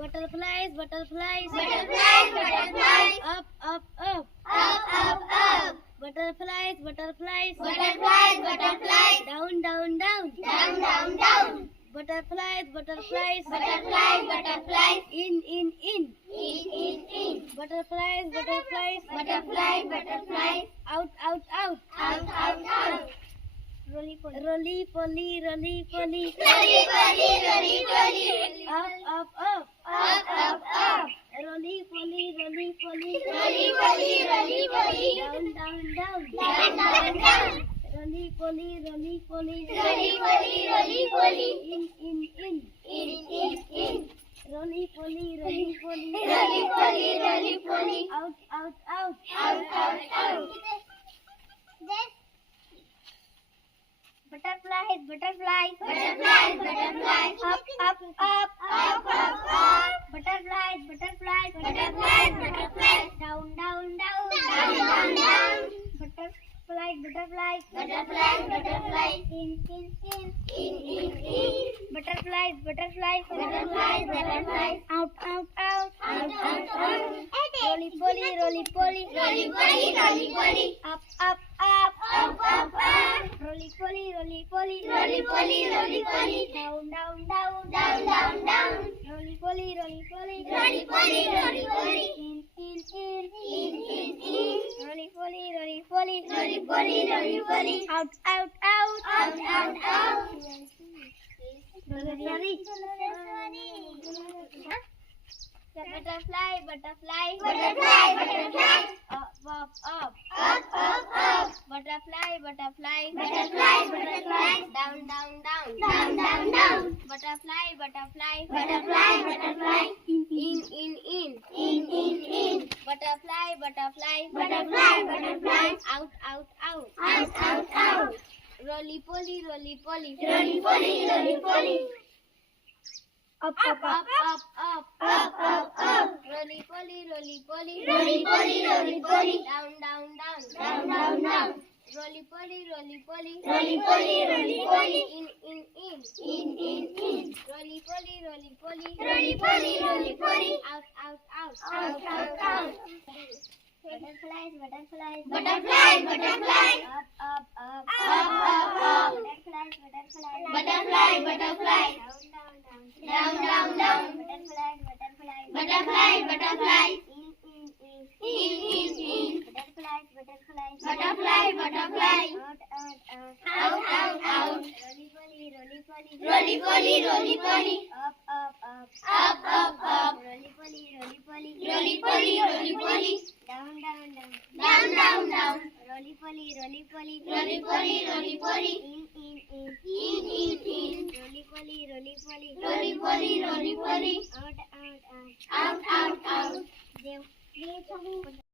Butterflies, butterflies, Butterflies, butterflies, up, up, up. up, up, up. Butterflies, butterflies, Butterflies, butterflies, down, down, down. down, down, down. Butterflies, butterflies, Butterflies, butterflies, in, in. in. Butterflies, butterflies, Butterflies, butterflies, out, out, out. out, out, out. Roly poly, roly poly, roly poly, Rolly, rolly, rolly, rolly. up, up, up. Up, up, up. Roly poly, roly poly, Rolly, rolly, rolly, rolly. down, down, down. Down, down, down. Roly poly, roly poly, Rolly, rolly, rolly, rolly. in. In. Roly poly, roly poly, Rolly, rolly, rolly, rolly. out, out, out. Out, out, out. Butterflies, butterflies, Butterflies, butterflies, up, up, up. up, up, up. Butterflies, butterflies, Butterflies, butterflies, down, down, down. down, down, down. Butterflies, butterflies, Butterflies, butterflies, in. in. Butterflies, butterflies, Butterflies, butterflies, out, out, out. out, out, out. Roly poly, roly poly, Rolly, rolly, rolly, rolly. up, up, up. Up, up, up. Roly poly, roly poly, Rolly, rolly, rolly, rolly. down, down, down. Down, down, down. Roly poly, roly poly, Rolly, rolly, rolly, rolly. in. In. Roly poly, roly poly, Rolly, rolly, rolly, rolly. out, out, out. Out, out, out. Butterfly, butterfly, Butterfly, butterfly, up, up, up. up, up, up. Butterfly, butterfly, Butterfly, butterfly, down, down, down. down, down, down. Butterfly, butterfly, Butterfly, butterfly, in. in. Butterfly, butterfly, Butterfly, butterfly, out, out, out. out, out, out. Roly poly, roly poly, Rolly, rolly, rolly, rolly. up, up, up, up, up. Up, up, up. Roly poly, roly poly, Rolly, rolly, rolly, rolly. down, down, down. Down, down, down. Roly poly, roly poly, Rolly, rolly, rolly, rolly. in. In. Roly poly, roly poly, Rolly, rolly, rolly, rolly. out, out, out. Out, out, out. Butterflies, butterflies, Butterfly, butterfly, up, up, up. up, up, up. Butterflies, butterflies, Butterfly, butterfly, down, down, down. down, down, down. Butterflies, butterflies, Butterfly, butterfly, in. in. Butterflies, butterflies, Butterfly, butterfly, out, out, out. out, out, out. Roly poly, roly poly, Rolly, rolly, rolly, rolly. up, up, up. Up, up, up. Roly poly, roly poly, Rolly, rolly, rolly, rolly. down, down, down. Down, down, down. Roly poly, roly poly, Rolly, rolly, rolly, rolly.